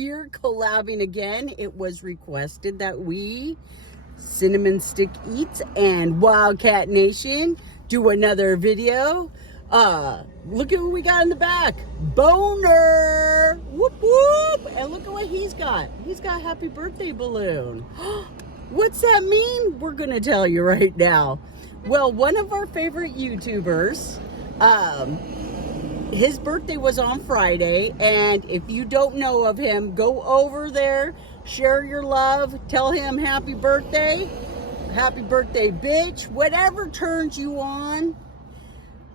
here collabing again. It was requested that we, Cinnamon Stick Eats and WildKat-Nation, do another video. Look at what we got in the back. Boner! Whoop whoop! And look at what he's got. He's got a happy birthday balloon. What's that mean? We're gonna tell you right now. Well, one of our favorite YouTubers, his birthday was on Friday, and if you don't know of him, go over there, share your love, tell him happy birthday, bitch, whatever turns you on.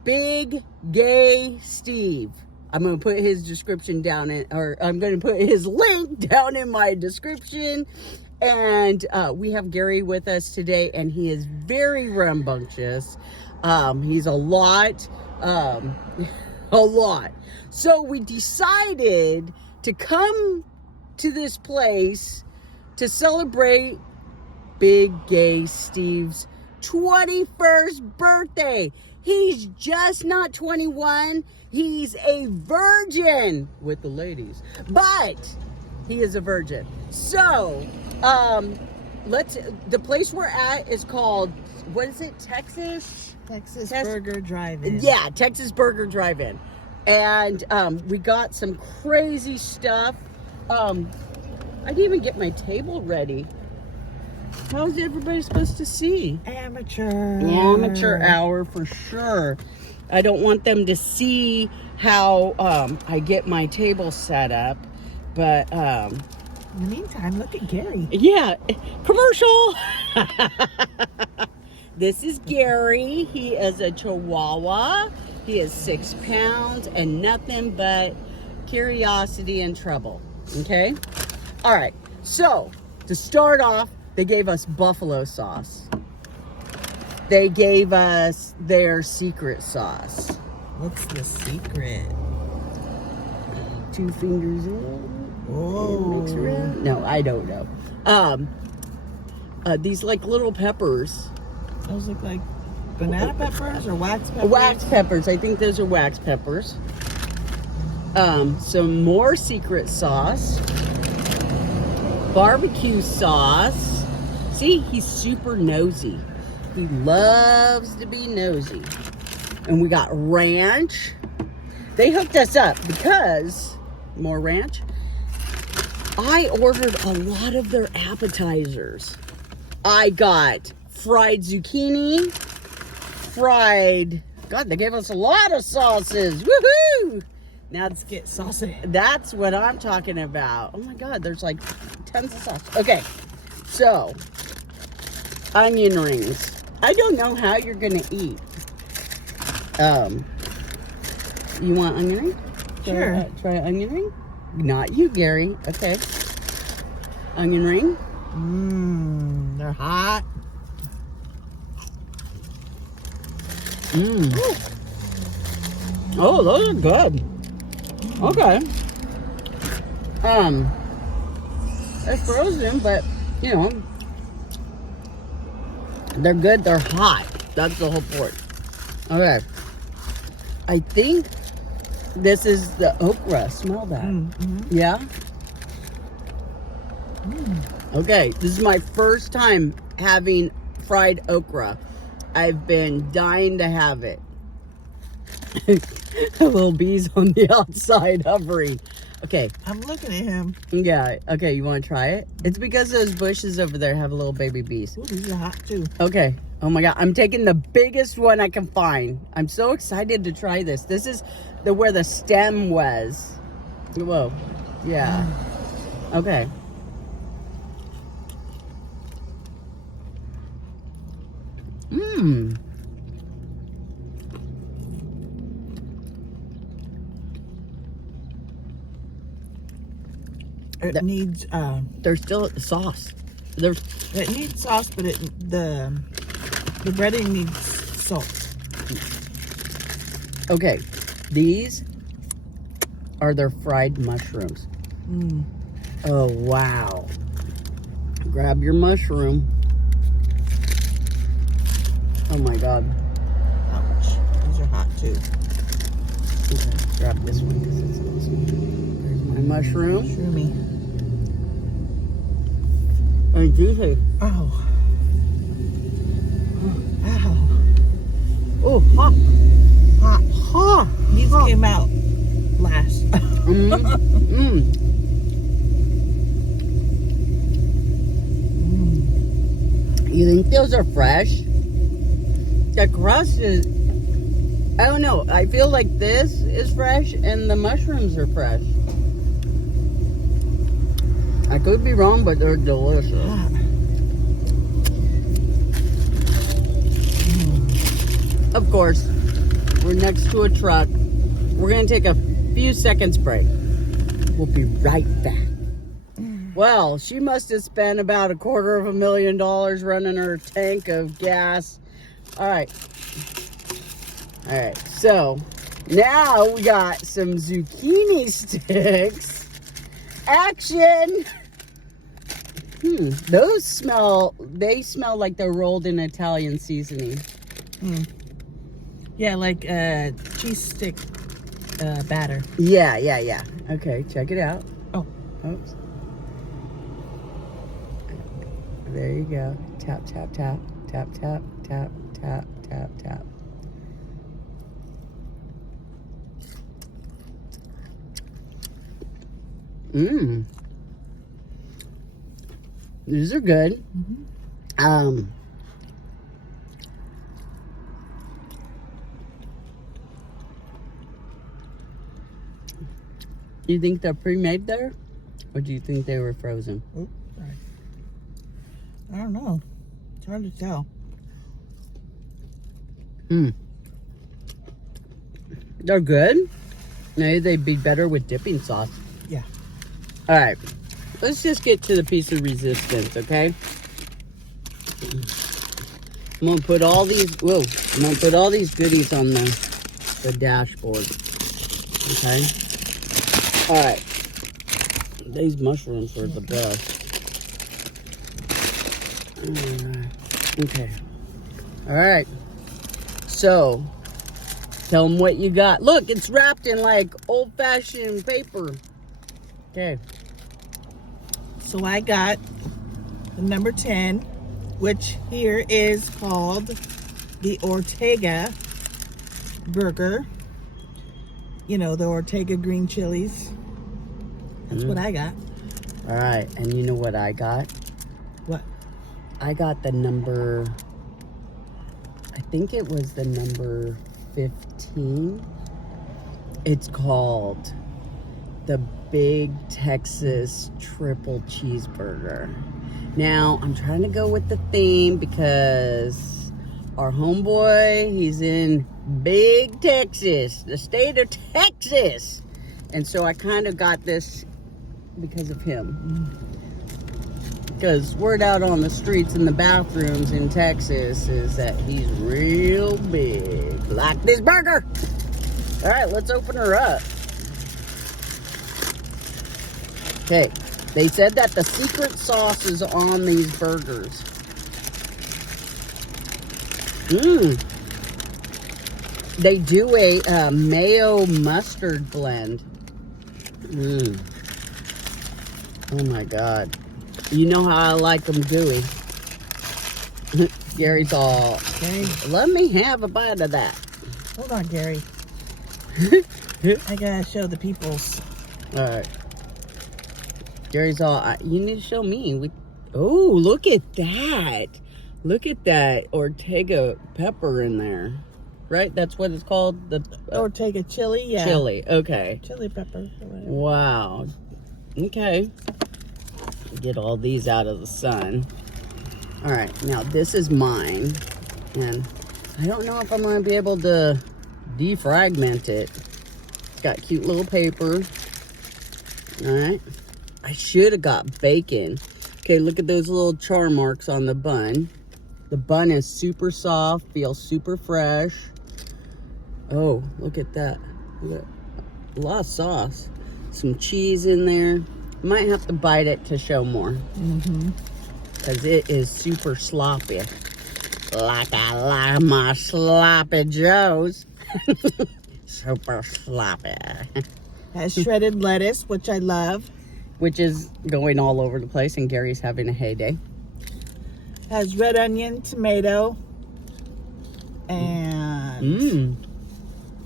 Big Gay Steve. I'm going to put his description down I'm going to put his link down in my description. And we have Gary with us today, and he is very rambunctious. He's a lot. So we decided to come to this place to celebrate Big Gay Steve's 21st birthday. He's just not 21. He's a virgin with the ladies, but he is a virgin. So, the place we're at is called, what is it? Texas Burger Drive-In. Yeah, Texas Burger Drive-In. And we got some crazy stuff. I didn't even get my table ready. How's everybody supposed to see? Amateur hour for sure. I don't want them to see how I get my table set up. But in the meantime, look at Gary. Yeah, commercial. This is Gary. He is a Chihuahua. He is 6 pounds and nothing but curiosity and trouble. Okay? All right. So, to start off, they gave us buffalo sauce. They gave us their secret sauce. What's the secret? 2 fingers in. Oh. Mix around. No, I don't know. These like little peppers. Those look like banana peppers or wax peppers? Wax peppers. I think those are wax peppers. Some more secret sauce. Barbecue sauce. See, he's super nosy. He loves to be nosy. And we got ranch. They hooked us up because, more ranch. I ordered a lot of their appetizers. I got fried zucchini, God, they gave us a lot of sauces. Woohoo! Now let's get saucy. That's what I'm talking about. Oh my God, there's like tons of sauce. Okay, so onion rings. I don't know how you're gonna eat. You want onion ring? Sure. Try onion ring. Not you, Gary. Okay. Onion ring. They're hot. Oh, those are good. Okay. They're frozen, but you know, they're good. They're hot. That's the whole point. Okay. I think this is the okra. Smell that. Yeah. Okay. This is my first time having fried okra. I've been dying to have it. Little bees on the outside hovering. Okay. I'm looking at him. Yeah. Okay. You want to try it? It's because those bushes over there have little baby bees. Ooh, these are hot too. Okay. Oh my God. I'm taking the biggest one I can find. I'm so excited to try this. This is where the stem was. Whoa. Yeah. Okay. It needs There's still sauce. it needs sauce, but the breading needs salt. Okay, these are their fried mushrooms. Oh wow! Grab your mushroom. Oh my God! Ouch! These are hot too. Okay, grab this one because it's awesome. There's my mushroom. Shroomy. And juicy. Oh. Ow. Oh, hot. Hot. Hot. These came out last. You think those are fresh? The crust is, I don't know. I feel like this is fresh and the mushrooms are fresh. I could be wrong, but they're delicious. Of course, we're next to a truck. We're going to take a few seconds break. We'll be right back. Well, she must have spent about $250,000 running her tank of gas. All right. So now we got some zucchini sticks. Action. Those smell like they're rolled in Italian seasoning. Yeah, like cheese stick batter. Yeah. Okay, check it out. Oh. Oops. There you go. Tap, tap, tap, tap, tap, tap, tap, tap, tap. These are good. You think they're pre-made there? Or do you think they were frozen? Oops, sorry. I don't know. It's hard to tell. They're good. Maybe they'd be better with dipping sauce. Yeah. All right. Let's just get to the piece of resistance, okay? I'm gonna put all these. I'm gonna put all these goodies on the dashboard. Okay. All right. These mushrooms are the best. All right. Okay. All right. So, tell them what you got. Look, it's wrapped in like old-fashioned paper. Okay. So I got the number 10, which here is called the Ortega burger. You know, the Ortega green chilies. That's what I got. All right. And you know what I got? What? I got the number, I think it was the number 15. It's called the Big Texas Triple Cheeseburger. Now, I'm trying to go with the theme because our homeboy, he's in Big Texas, the state of Texas. And so I kind of got this because of him. Because word out on the streets and the bathrooms in Texas is that he's real big. Like this burger. All right, let's open her up. Okay, they said that the secret sauce is on these burgers. They do a mayo mustard blend. Oh my God. You know how I like them gooey. Gary's all, Okay. let me have a bite of that. Hold on, Gary. I gotta show the peoples. All right. Gary's all, you need to show me. Oh, look at that. Look at that Ortega pepper in there. Right? That's what it's called? The Ortega chili, yeah. chili. Okay. Chili pepper. Or whatever. Wow. Okay. Get all these out of the sun. All right. Now, this is mine. And I don't know if I'm going to be able to defragment it. It's got cute little paper. All right. I should have got bacon. Okay, look at those little char marks on the bun. The bun is super soft, feels super fresh. Oh, look at that. Look, a lot of sauce. Some cheese in there. Might have to bite it to show more. Because it is super sloppy. Like I like my sloppy joes. Super sloppy. Has shredded lettuce, which I love. which is going all over the place, and Gary's having a heyday. Has red onion, tomato, and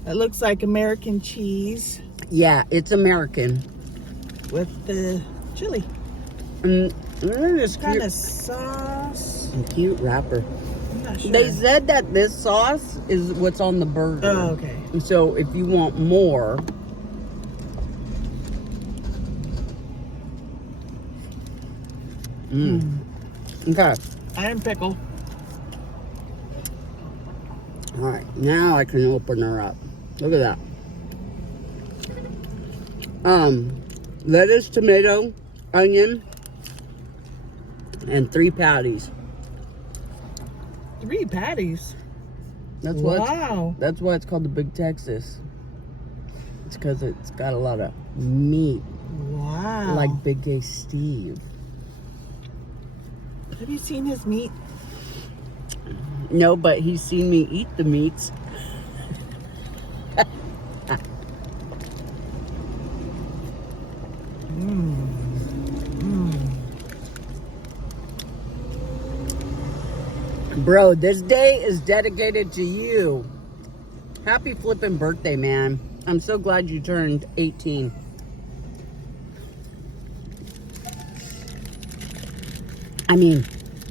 it looks like American cheese. Yeah, it's American. With the chili. And this Kind of sauce. and cute wrapper. I'm not sure. They said that this sauce is what's on the burger. Oh, okay. So if you want more, okay. And pickle. All right, now I can open her up. Look at that. Lettuce, tomato, onion, and 3 patties. 3 patties. That's Wow. That's why it's called the Big Texas. It's because it's got a lot of meat, Wow. like Big Gay Steve. Have you seen his meat? No, but he's seen me eat the meats. Bro, this day is dedicated to you. Happy flipping birthday, man. I'm so glad you turned 18. I mean,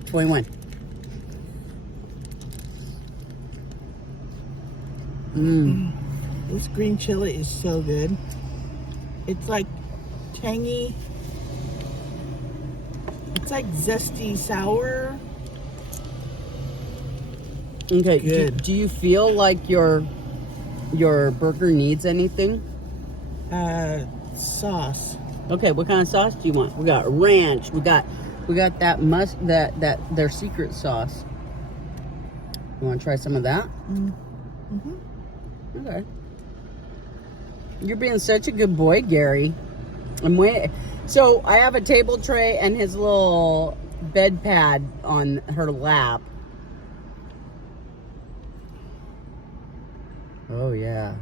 21. This green chili is so good. It's like tangy. It's like zesty sour. Okay, Good. do you feel like your burger needs anything? Sauce. Okay, what kind of sauce do you want? We got ranch. We got that their secret sauce. You want to try some of that? Okay. You're being such a good boy, Gary. I'm waiting. So I have a table tray and his little bed pad on her lap. Oh yeah.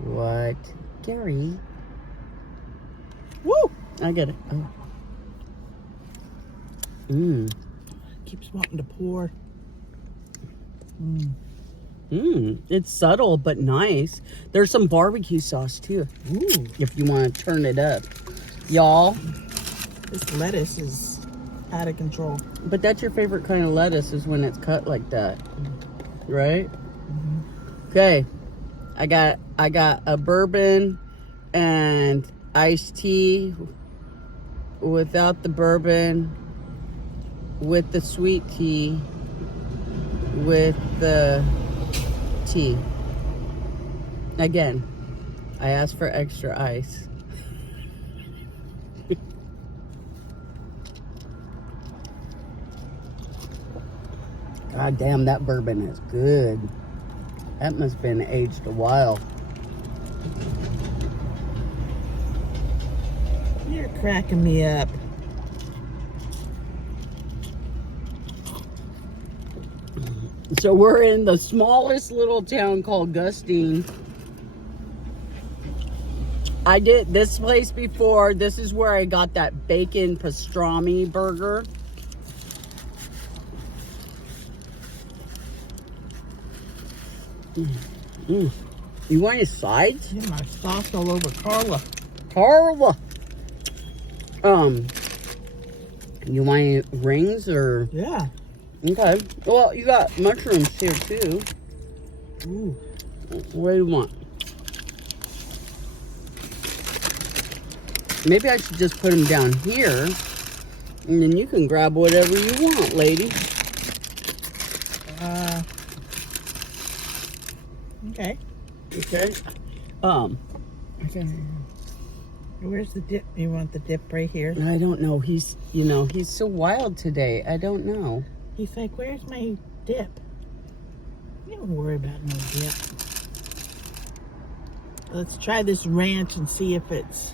What, Gary? Woo! I get it. Oh. Keeps wanting to pour. It's subtle but nice. There's some barbecue sauce too. Ooh. If you want to turn it up, y'all. This lettuce is out of control. But that's your favorite kind of lettuce, is when it's cut like that, right? Okay, I got a bourbon and iced tea without the bourbon, with the sweet tea, with the tea. Again, I asked for extra ice. God damn, that bourbon is good. That must have been aged a while. You're cracking me up. So we're in the smallest little town called Gustine. I did this place before. This is where I got that bacon pastrami burger. You want any sides? Yeah, my sauce all over Carla. Carla. You want any rings or? Yeah. Okay. Well, you got mushrooms here too. Ooh. What do you want? Maybe I should just put them down here, and then you can grab whatever you want, lady. Okay. Okay. Okay. Where's the dip? You want the dip right here? I don't know. He's so wild today. I don't know. He's like, where's my dip? You don't worry about no dip. Let's try this ranch and see if it's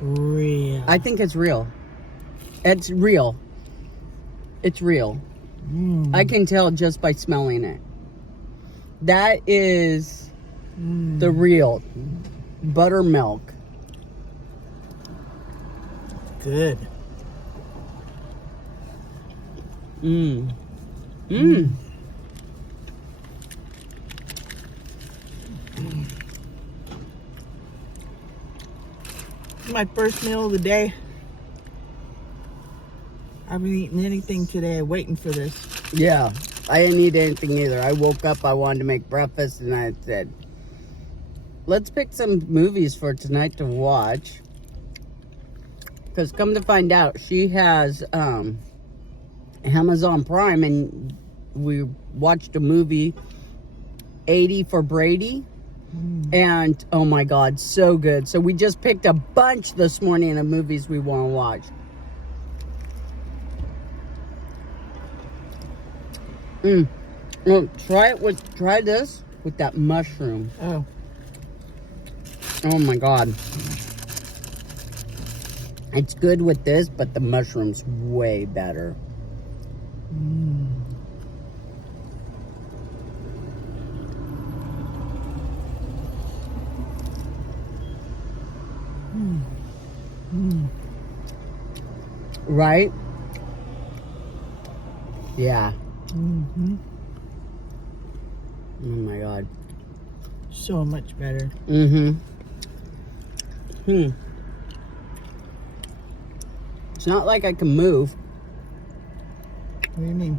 real. I think it's real. It's real. It's real. I can tell just by smelling it. That is the real buttermilk. good. Mmm. Mmm. My first meal of the day. I haven't eaten anything today, waiting for this. Yeah, I didn't eat anything either. I woke up, I wanted to make breakfast, and I said, let's pick some movies for tonight to watch. Because come to find out, she has Amazon Prime, and we watched a movie, 80 for Brady. And oh my God, so good. So we just picked a bunch this morning of movies we want to watch. Well, try this with that mushroom. Oh. Oh my God. It's good with this, but the mushroom's way better. Right? Yeah. Mm-hmm. Oh my God. So much better. Mm-hmm. It's not like I can move. What do you mean?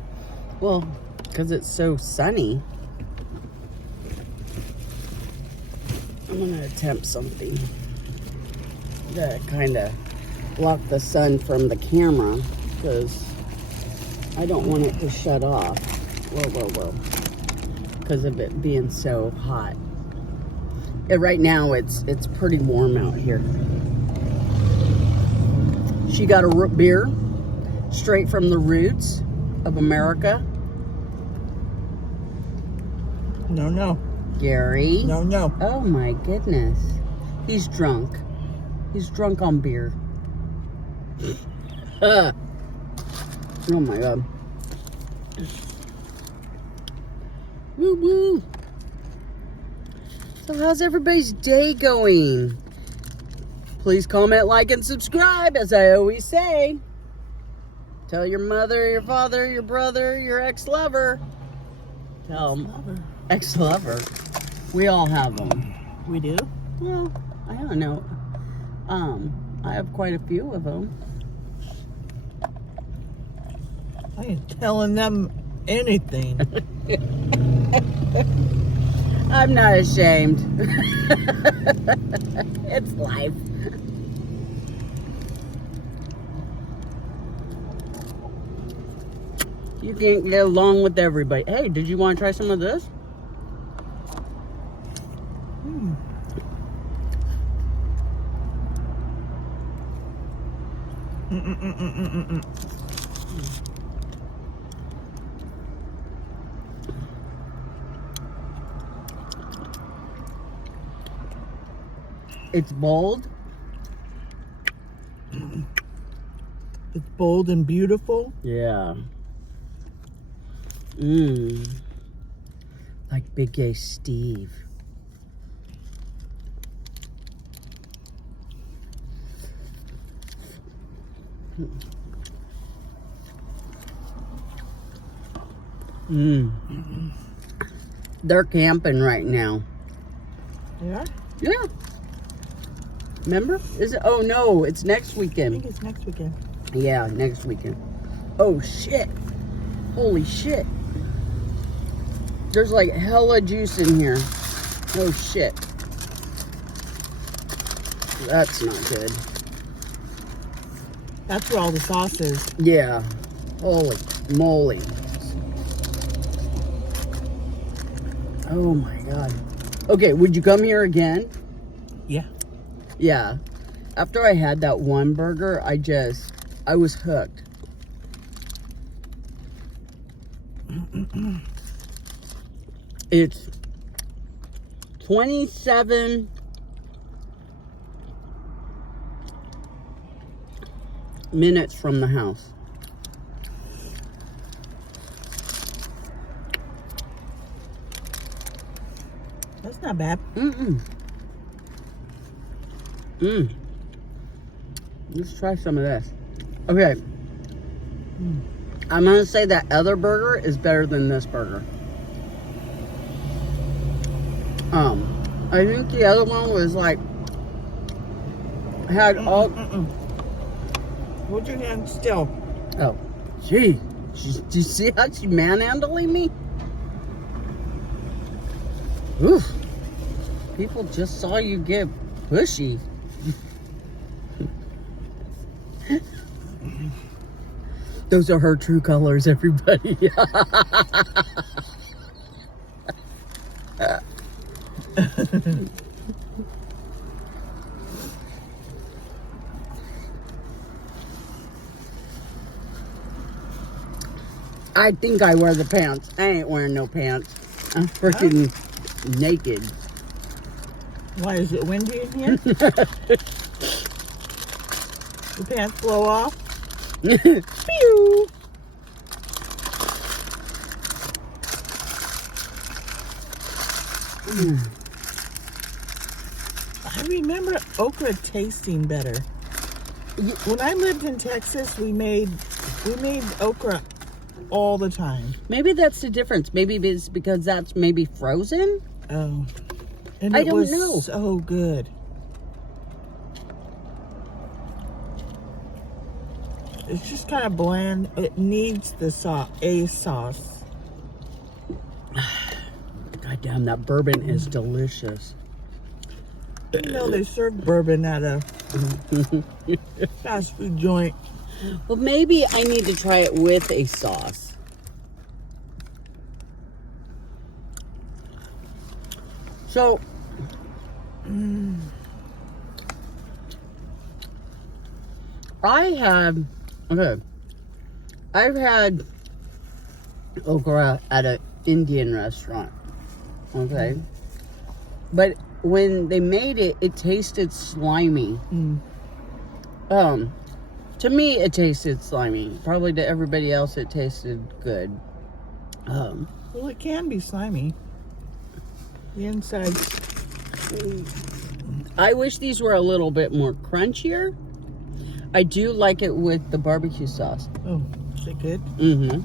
Well, because it's so sunny. I'm going to attempt something to kind of block the sun from the camera because I don't want it to shut off. Whoa. Because of it being so hot. Yeah, right now it's pretty warm out here. She got a root beer straight from the roots of America. No. Gary. No. Oh my goodness. He's drunk. He's drunk on beer. Oh my God. Woo. So how's everybody's day going? Please comment, like, and subscribe, as I always say. Tell your mother, your father, your brother, your ex-lover. Tell them. Ex-lover. We all have them. We do? Well, I don't know. I have quite a few of them. I ain't telling them anything. I'm not ashamed. It's life. You can't get along with everybody. Hey, did you want to try some of this? It's bold. It's bold and beautiful. Yeah. Like Big Gay Steve. They're camping right now. Yeah? Yeah. Remember? Is it? Oh no, it's next I weekend. think it's next weekend. Yeah, next weekend. Oh shit. Holy shit. There's like hella juice in here. Oh shit. That's not good. That's where all the sauce is. Yeah. Holy moly. Oh my God. Okay, would you come here again? Yeah. Yeah. After I had that one burger, I was hooked. It's 27 minutes from the house. That's not bad. Let's try some of this. Okay. I'm going to say that other burger is better than this burger. I think the other one was like, had all... Hold your hand still. Oh, gee. Do you see how she's manhandling me? Oof. People just saw you get pushy. Those are her true colors, everybody. I think I wear the pants. I ain't wearing no pants. I'm freaking naked. Why, is it windy in here? The pants blow off? Pew! I remember okra tasting better. When I lived in Texas, we made okra all the time. Maybe that's the difference. Maybe it's because that's maybe frozen. Oh, and I it don't was know. so good. It's just kind of bland. It needs the sauce. God damn, that bourbon is delicious. You know they serve bourbon at a fast food joint. Well, maybe I need to try it with a sauce. So, I've had okra at an Indian restaurant, okay? But when they made it, it tasted slimy. To me, it tasted slimy. Probably to everybody else, it tasted good. Well, it can be slimy. The inside. I wish these were a little bit more crunchier. I do like it with the barbecue sauce. Oh, is it good? Mm-hmm.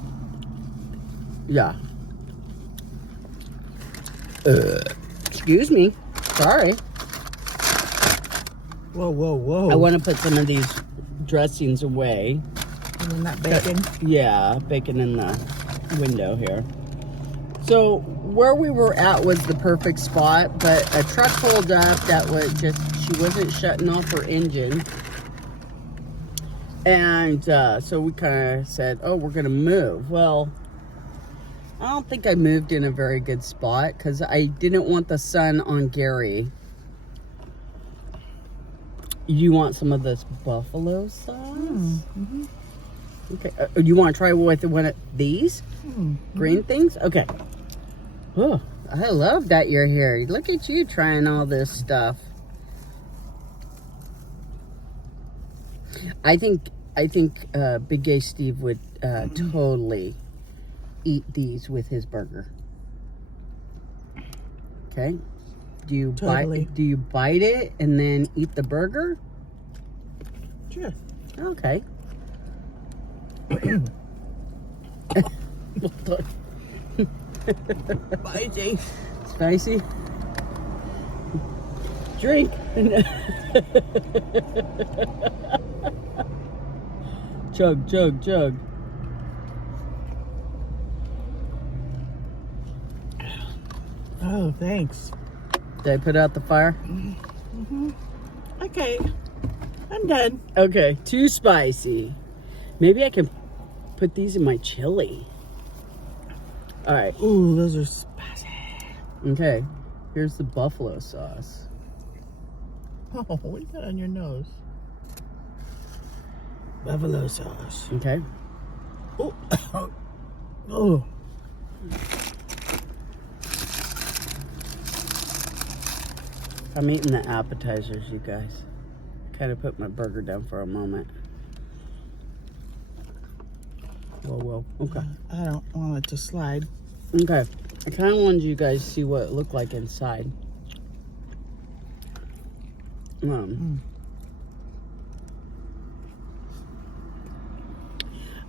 Yeah. Excuse me. Sorry. Whoa, whoa, whoa. I want to put some of these dressings away. And then that bacon? Yeah, bacon in the window here. So where we were at was the perfect spot, but a truck pulled up that was just, she wasn't shutting off her engine. And so we kind of said, oh, we're going to move. Well, I don't think I moved in a very good spot because I didn't want the sun on Gary. You want some of this buffalo sauce? Mm-hmm. Okay. You want to try with one of these green things? Okay. Oh, I love that you're here. Look at you trying all this stuff. I think Big Gay Steve would totally eat these with his burger. Okay. Do you bite it and then eat the burger? Sure. Okay. Spicy. Spicy? Drink. Chug, chug, chug. Oh, thanks. Did I put out the fire? Mm-hmm. Okay. I'm done. Okay, too spicy. Maybe I can put these in my chili. All right. Ooh, those are spicy. Okay, here's the buffalo sauce. Oh, what you got on your nose? Buffalo sauce. Okay. Oh. Oh. I'm eating the appetizers, you guys. Kind of put my burger down for a moment. Whoa, whoa. Okay. I don't want it to slide. Okay. I kind of wanted you guys to see what it looked like inside.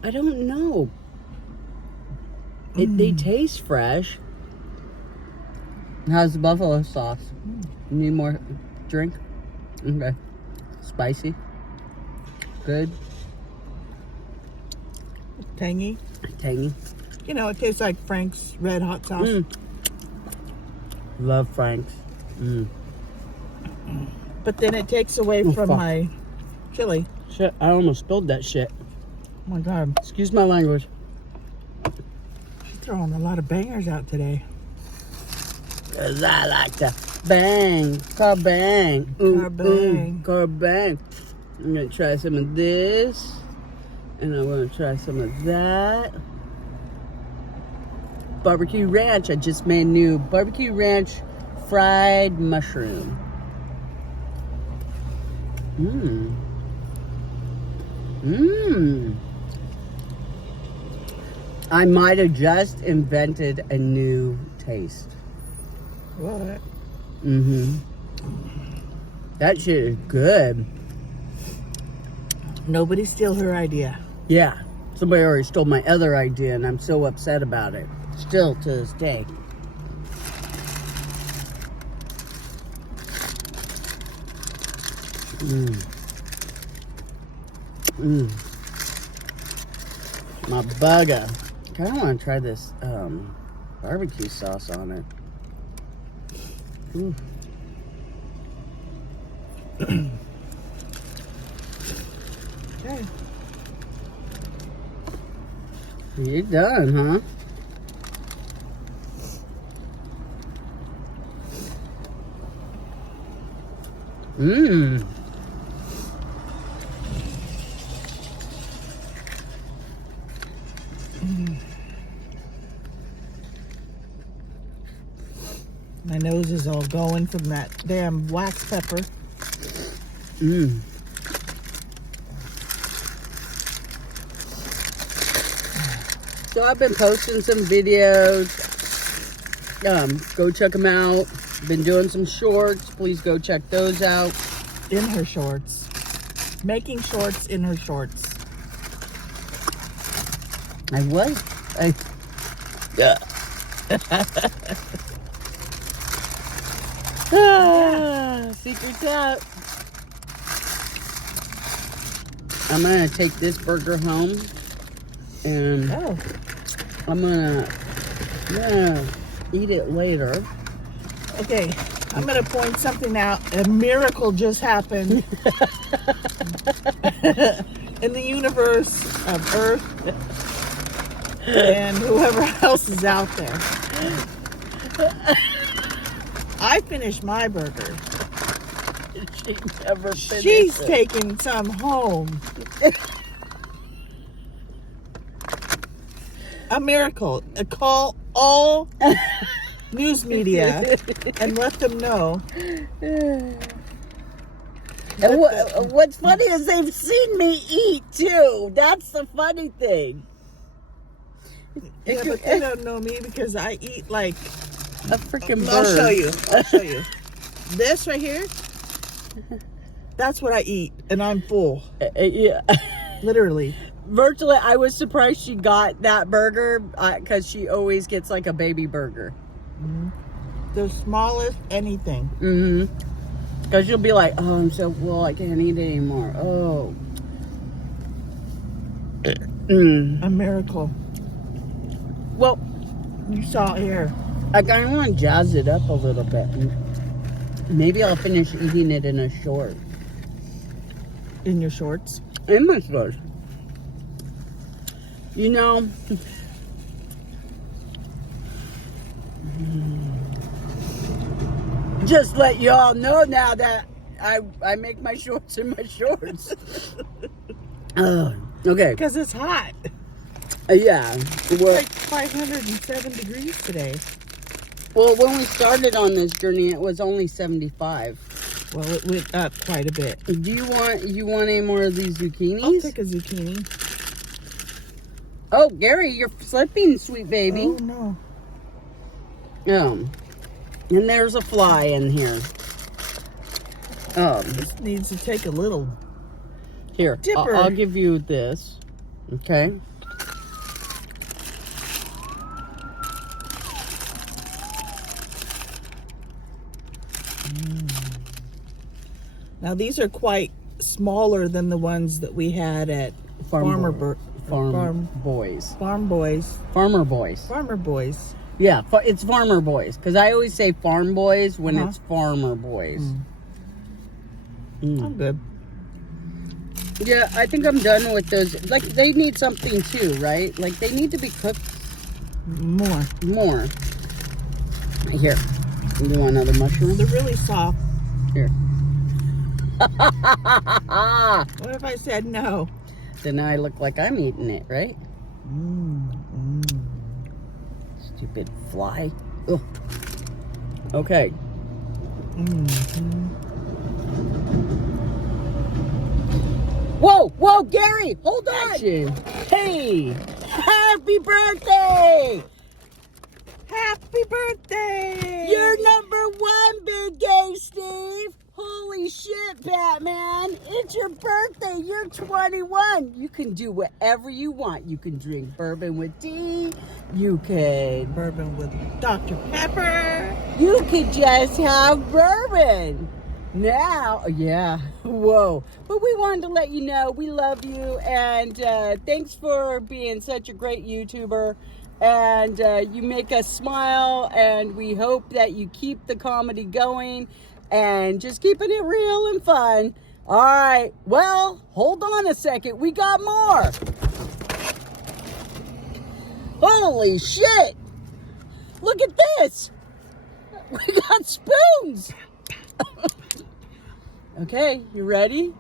I don't know. They taste fresh. How's the buffalo sauce? You need more drink? Okay. Spicy. Good. Tangy. Tangy. You know, it tastes like Frank's red hot sauce. Love Frank's. But then it takes away from my chili. Shit, I almost spilled that shit. Oh my God. Excuse my language. She's throwing a lot of bangers out today. 'Cause I like to bang. Car bang. Ooh, Car-bang. Car bang. I'm going to try some of this. And I'm going to try some of that. Barbecue ranch. I just made new barbecue ranch fried mushroom. I might have just invented a new taste. What? That shit is good. Nobody steal her idea. Yeah. Somebody already stole my other idea and I'm so upset about it. Still to this day. My bugger. I kind of want to try this barbecue sauce on it. Okay. You're done, huh? My nose is all going from that damn wax pepper. So I've been posting some videos. Go check them out. Been doing some shorts. Please go check those out. In her shorts. Making shorts in her shorts. Yeah. Secret's out. I'm gonna take this burger home and I'm gonna eat it later. Okay, I'm gonna point something out. A miracle just happened in the universe of Earth and whoever else is out there. I finished my burger. She never finished She's it. taking some home. A miracle. Call all news media and let them know. And what's funny is they've seen me eat too. That's the funny thing. Yeah, but they don't know me because I eat like a freaking bird. I'll show you. This right here, that's what I eat, and I'm full. Yeah. Literally. Virtually, I was surprised she got that burger because she always gets like a baby burger. The smallest anything. Because she'll be like, oh, I'm so full, I can't eat anymore. Oh. A miracle. Well, you saw it here. I kind of want to jazz it up a little bit. Maybe I'll finish eating it in a short. In your shorts? In my shorts. You know, just let you all know now that I make my shorts in my shorts. Okay. Because it's hot. Yeah. It's like 507 degrees today. Well, when we started on this journey, it was only 75. Well, it went up quite a bit. Do you want any more of these zucchinis? I'll take a zucchini. Oh, Gary, you're slipping, sweet baby. Oh, no. And there's a fly in here. This needs to take a little Here, dipper. I'll give you this. Okay. Now these are quite smaller than the ones that we had at Farmer Boys. Farmer Boys. Yeah, it's Farmer Boys. Because I always say Farm Boys when it's Farmer Boys. I'm good. Yeah, I think I'm done with those. Like, they need something too, right? Like, they need to be cooked More. Here. You want another mushroom? They're really soft. Here. What if I said no? Then I look like I'm eating it, right? Stupid fly. Ugh. Okay. Whoa, Gary, hold on. Hey, happy birthday. Happy birthday! You're #1, Big Gay Steve. Holy shit, Batman. It's your birthday. You're 21. You can do whatever you want. You can drink bourbon with tea. You can... Bourbon with Dr. Pepper. You could just have bourbon. Now, yeah, whoa. But we wanted to let you know we love you. And thanks for being such a great YouTuber. And you make us smile. And we hope that you keep the comedy going. And just keeping it real and fun. All right. Well, hold on a second. We got more. Holy shit. Look at this. We got spoons. Okay, you ready?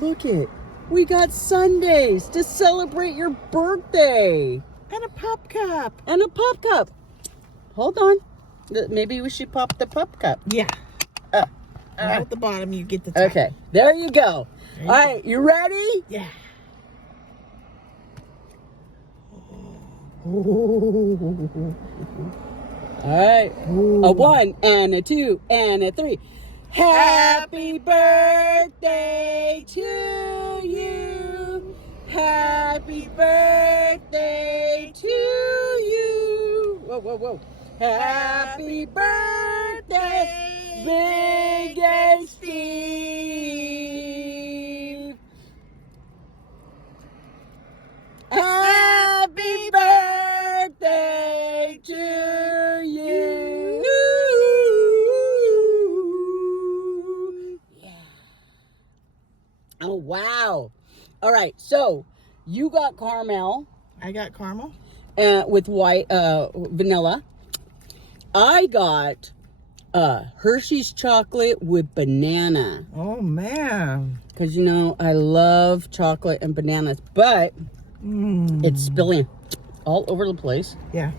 Look it. We got sundaes to celebrate your birthday. And a pop cup. And a pop cup. Hold on. Maybe we should pop the pop cup. Yeah. Right at the bottom, you get the top. Okay, there you go. There All right, you ready? Yeah. All right. A 1 and a 2 and a 3. Happy birthday to you. Happy birthday to you. Whoa. Happy birthday, Big and Steve. Happy birthday to you. Yeah. Oh, wow. All right. So you got caramel. I got caramel. With white vanilla. I got Hershey's chocolate with banana. Oh, man. Because, you know, I love chocolate and bananas. But it's spilling all over the place. Yeah.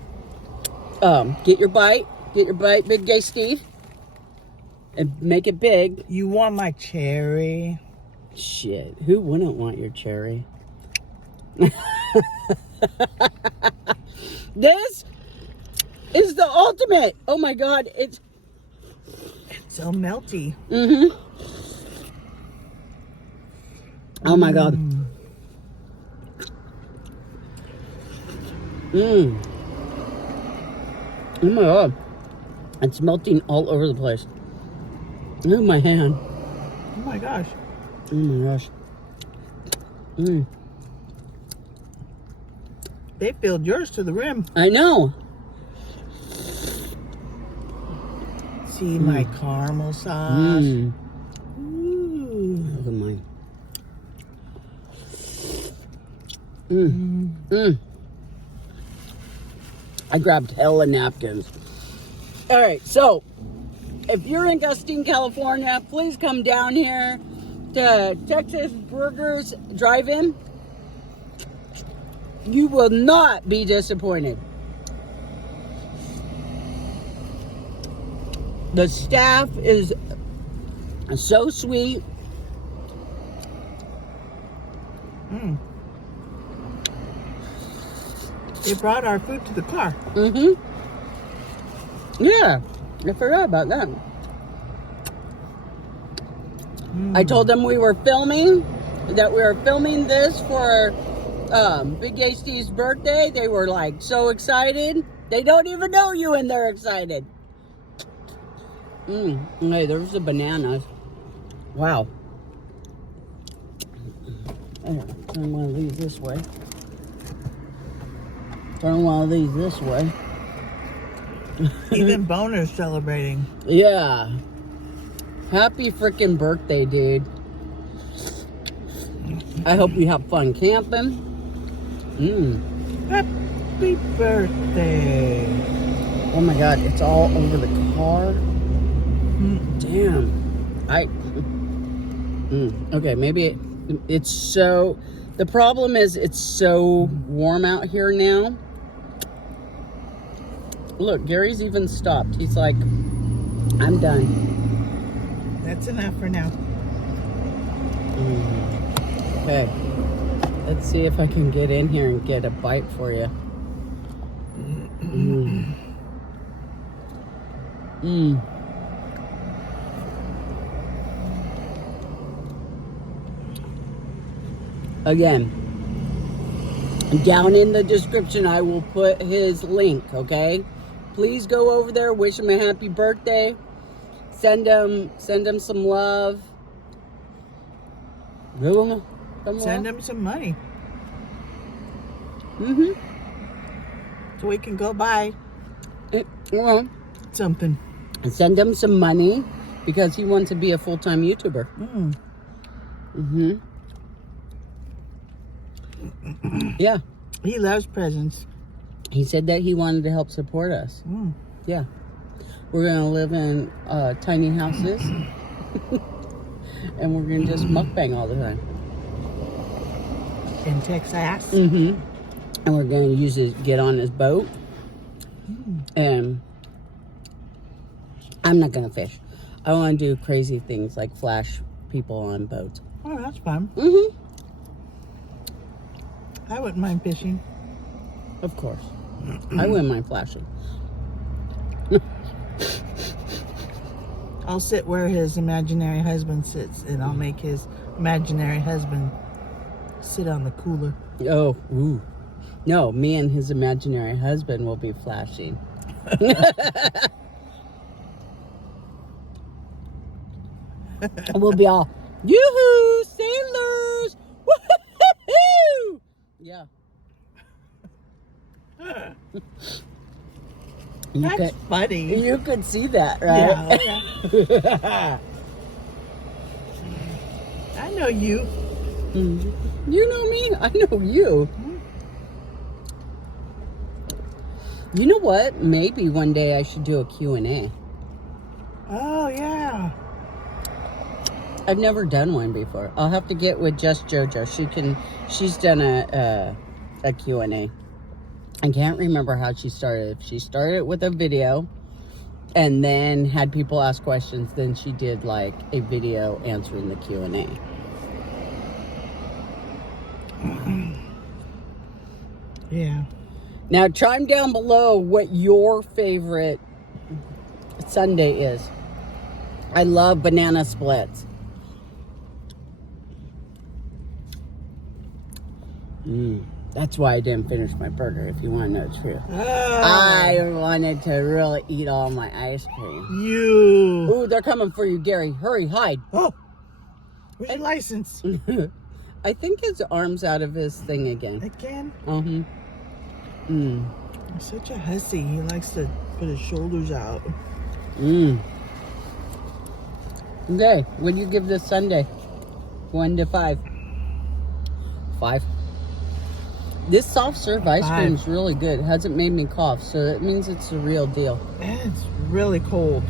Get your bite. Get your bite, Big Gay Steve. And make it big. You want my cherry? Shit. Who wouldn't want your cherry? This is the ultimate. Oh my God. It's so melty. Oh my God. Oh my God. It's melting all over the place. Oh, my hand. Oh my gosh. Oh my gosh. They filled yours to the rim. I know. See my caramel sauce. Ooh. Look at mine. I grabbed hella napkins. All right, so if you're in Gustine, California, please come down here to Texas Burgers Drive-In. You will not be disappointed. The staff is so sweet. They brought our food to the car. Yeah, I forgot about that. I told them we were filming, that we were filming this for Big Gay Steve's birthday. They were like so excited. They don't even know you and they're excited. Hey, there's the bananas. Wow. Turn one of these this way. Turn one of these this way. Even Boner's celebrating. Yeah. Happy freaking birthday, dude. I hope you have fun camping. Happy birthday. Oh my God, it's all over the car. Damn. Okay, maybe it's so... The problem is it's so warm out here now. Look, Gary's even stopped. He's like, I'm done. That's enough for now. Okay. Let's see if I can get in here and get a bite for you. Again, down in the description, I will put his link, okay? Please go over there, wish him a happy birthday. Send him some love. Send him some money. So we can go buy something. And send him some money because he wants to be a full-time YouTuber. Yeah. He loves presents. He said that he wanted to help support us. Yeah. We're going to live in tiny houses. And we're going to just mukbang all the time. In Texas. And we're going to get on his boat. And I'm not going to fish. I want to do crazy things like flash people on boats. Oh, that's fun. I wouldn't mind fishing. Of course. I wouldn't mind flashing. I'll sit where his imaginary husband sits, and I'll make his imaginary husband sit on the cooler. Oh, ooh. No, me and his imaginary husband will be flashing. We'll be all, yoo-hoo, sailors! Woo-hoo-hoo! Yeah. That's funny. You could see that, right? Yeah. I know you. You know me? I know you. You know what? Maybe one day I should do a Q&A. Oh, yeah. I've never done one before. I'll have to get with Just JoJo. She's done a Q&A. I can't remember how she started. She started with a video and then had people ask questions. Then she did like a video answering the Q&A. Yeah. Now chime down below what your favorite sundae is. I love banana splits. That's why I didn't finish my burger, if you want to know the truth. Oh. I wanted to really eat all my ice cream. You. Ooh, they're coming for you, Gary. Hurry, hide. Oh. Where's your license? I think his arm's out of his thing again. Again? He's such a hussy. He likes to put his shoulders out. Okay, what do you give this sundae? 1 to 5. 5. This soft serve ice cream is really good. It hasn't made me cough, so that means it's the real deal. And it's really cold.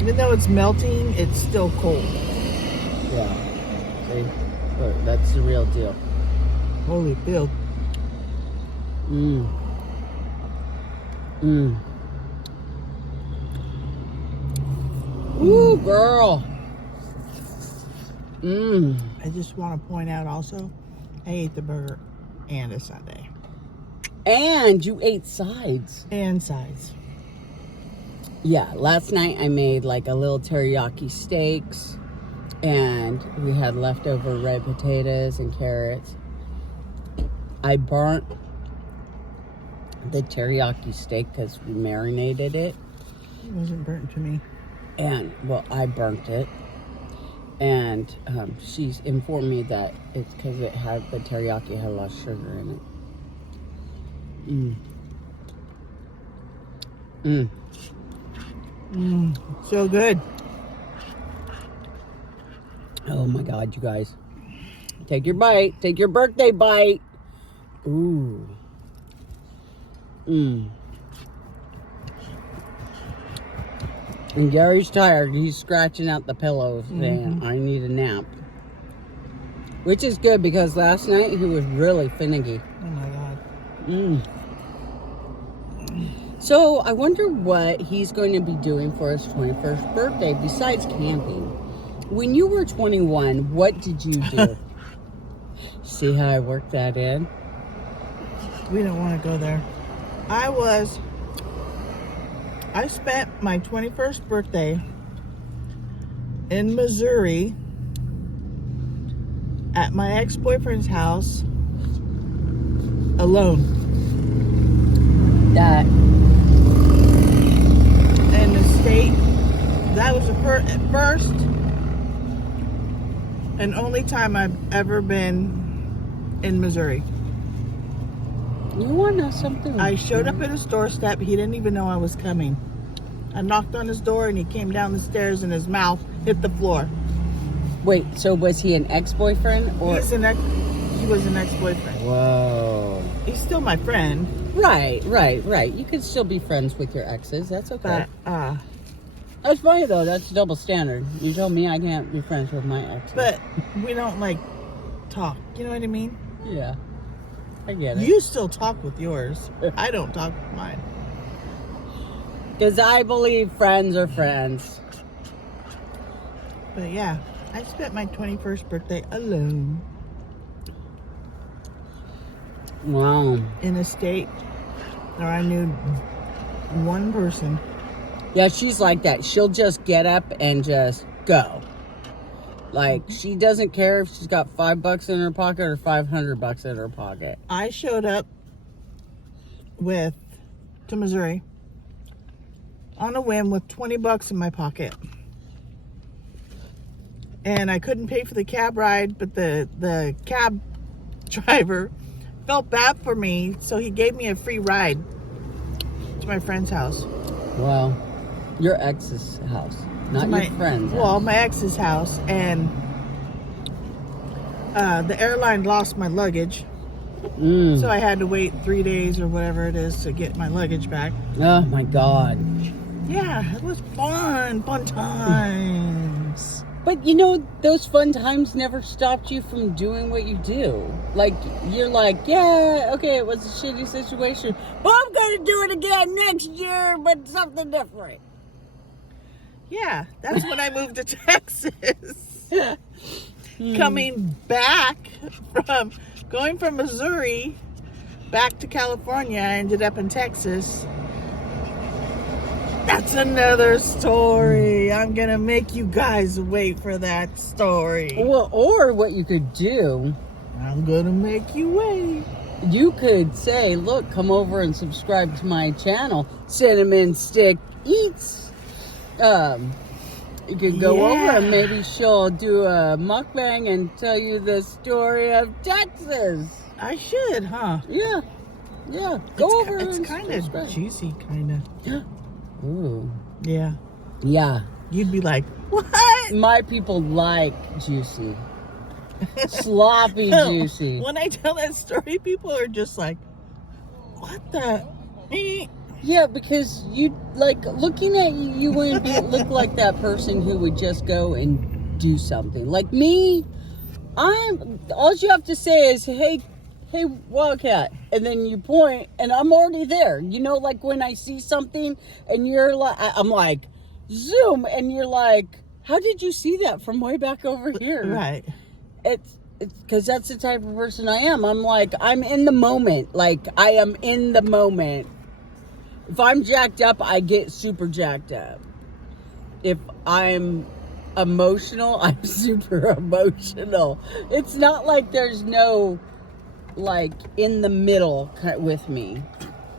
Even though it's melting, it's still cold. Yeah. See? Look, that's the real deal. Holy field. Ooh, girl. I just want to point out also, I ate the burger and a sundae. And you ate sides. And sides. Yeah, last night I made like a little teriyaki steaks. And we had leftover red potatoes and carrots. I burnt the teriyaki steak because we marinated it. It wasn't burnt to me. And, well, I burnt it. And she's informed me that it's because the teriyaki had a lot of sugar in it. So good. Oh my God, you guys. Take your bite. Take your birthday bite. Ooh. And Gary's tired. He's scratching out the pillows saying, I need a nap. Which is good because last night he was really finicky. Oh my God. So I wonder what he's going to be doing for his 21st birthday besides camping. When you were 21, what did you do? See how I worked that in? We don't want to go there. I spent my 21st birthday in Missouri at my ex-boyfriend's house alone. That. In the state. That was the first and only time I've ever been in Missouri. You want to know something? I showed up at his doorstep. He didn't even know I was coming. I knocked on his door and he came down the stairs and his mouth hit the floor. Wait, so was he an ex-boyfriend or? He was an ex-boyfriend. Whoa. He's still my friend. Right. You can still be friends with your exes. That's okay. But, that's funny though. That's double standard. You told me I can't be friends with my exes. but we don't like talk. You know what I mean? Yeah. I get it. You still talk with yours. I don't talk with mine. Because I believe friends are friends. But yeah, I spent my 21st birthday alone. Wow. In a state where I knew one person. Yeah, she's like that. She'll just get up and just go. Like, she doesn't care if she's got $5 in her pocket or $500 in her pocket. I showed up to Missouri on a whim with $20 in my pocket. And I couldn't pay for the cab ride, but the cab driver felt bad for me, so he gave me a free ride to my friend's house. Well, your ex's house, not your friend's house. Well, my ex's house, and the airline lost my luggage. So I had to wait 3 days or whatever it is to get my luggage back. Oh my God. Yeah, it was fun times. But you know, those fun times never stopped you from doing what you do. Like, you're like, yeah, okay, it was a shitty situation, but I'm going to do it again next year, but something different. Yeah, that's when I moved to Texas. Coming back going from Missouri back to California, I ended up in Texas. That's another story. I'm gonna make you guys wait for that story. Well, or what you could do, I'm gonna make you wait. You could say, look, come over and subscribe to my channel, Cinnamon Stick Eats. You could go over and maybe she'll do a mukbang and tell you the story of Texas. I should, huh? Yeah. Go over. It's kind of juicy, kind of. Ooh. Yeah. Yeah. You'd be like, what? My people like juicy. Sloppy juicy. When I tell that story, people are just like, what the? Yeah, because you, like, looking at you, you wouldn't look like that person who would just go and do something. Like me, all you have to say is, hey, Wildcat, and then you point, and I'm already there. You know, like when I see something, and you're like, I'm like, zoom, and you're like, how did you see that from way back over here? Right. It's because that's the type of person I am. I'm like, I'm in the moment. Like, I am in the moment. If I'm jacked up, I get super jacked up. If I'm emotional, I'm super emotional. It's not like there's no, like, in the middle with me.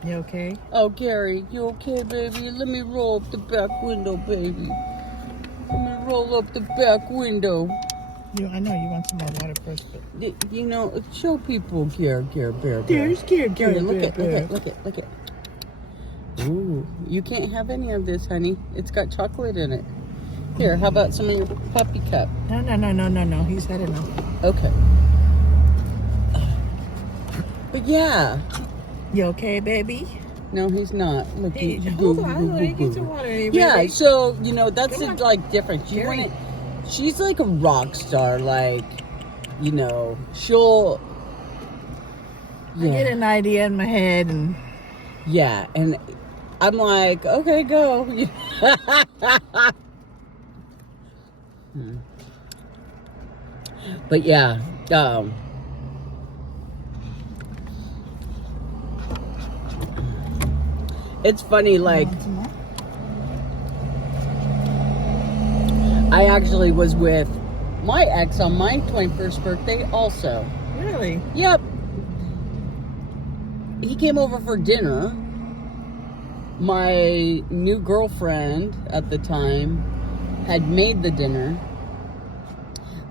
You okay? Oh, Gary, you okay, baby? Let me roll up the back window, baby. Let me pull up the back window. I know you want some more water first, but You know, show people Bear. they're scared. Here, look at. Ooh, you can't have any of this, honey. It's got chocolate in it. Here, how about some of your puppy cup? No. He's had enough. Okay. But yeah. You okay, baby? No, he's not. Look, Hey, he- hold on. Let me get some water, baby. Yeah, so, you know, that's Come on. like different. She's like a rock star, like, you know, she'll... I get an idea in my head and... Yeah, and I'm like, okay, go. But yeah, it's funny, like, I actually was with my ex on my 21st birthday also. Really? Yep. He came over for dinner. My new girlfriend at the time had made the dinner.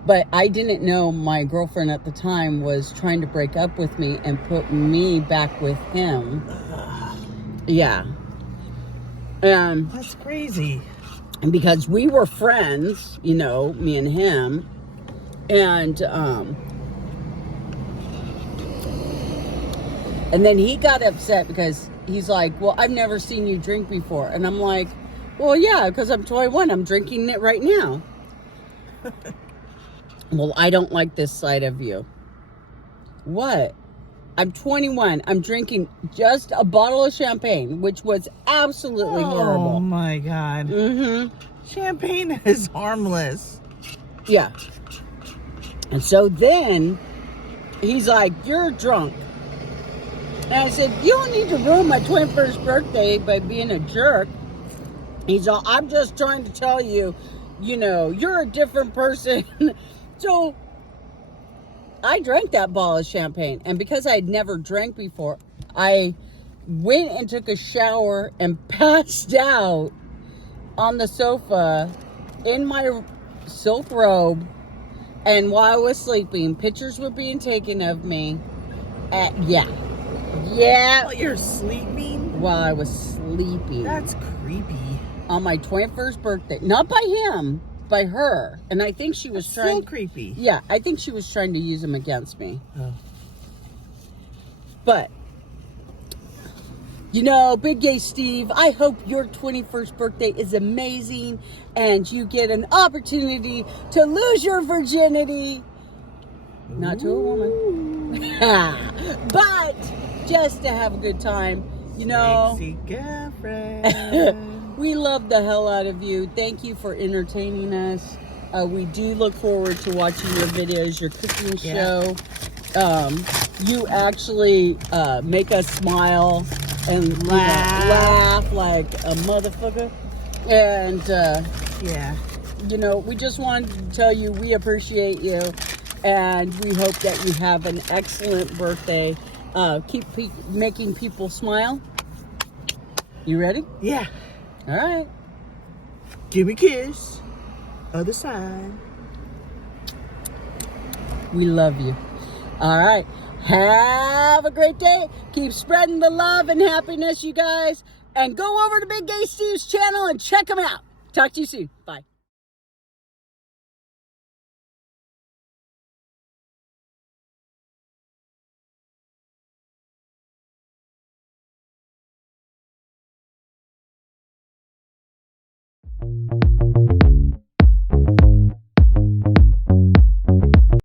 But I didn't know my girlfriend at the time was trying to break up with me and put me back with him. Yeah. That's crazy. And because we were friends, you know, me and him. And then he got upset because he's like, well, I've never seen you drink before. And I'm like, well, yeah, because I'm 21. I'm drinking it right now. Well, I don't like this side of you. What? I'm 21. I'm drinking just a bottle of champagne, which was absolutely horrible. Oh, my God. Mm-hmm. Champagne is harmless. Yeah. And so then he's like, you're drunk. And I said, you don't need to ruin my 21st birthday by being a jerk. He's all, I'm just trying to tell you, you know, you're a different person. So I drank that bottle of champagne. And because I had never drank before, I went and took a shower and passed out on the sofa in my silk robe. And while I was sleeping, pictures were being taken of me. Yeah. While you're sleeping? While I was sleeping. That's creepy. On my 21st birthday. Not by him, by her. And I think she was Still creepy. Yeah, I think she was trying to use him against me. Oh. But, you know, Big Gay Steve, I hope your 21st birthday is amazing and you get an opportunity to lose your virginity. Not to a woman. But just to have a good time. You know, Sexy girlfriend. we love the hell out of you. Thank you for entertaining us. We do look forward to watching your videos, your cooking show. You actually make us smile and laugh like a motherfucker. And, Yeah. you know, we just wanted to tell you we appreciate you. And we hope that you have an excellent birthday. Keep making people smile. You ready? Yeah. All right. Give me a kiss. Other side. We love you. All right. Have a great day. Keep spreading the love and happiness, you guys. And go over to Big Gay Steve's channel and check him out. Talk to you soon. Bye.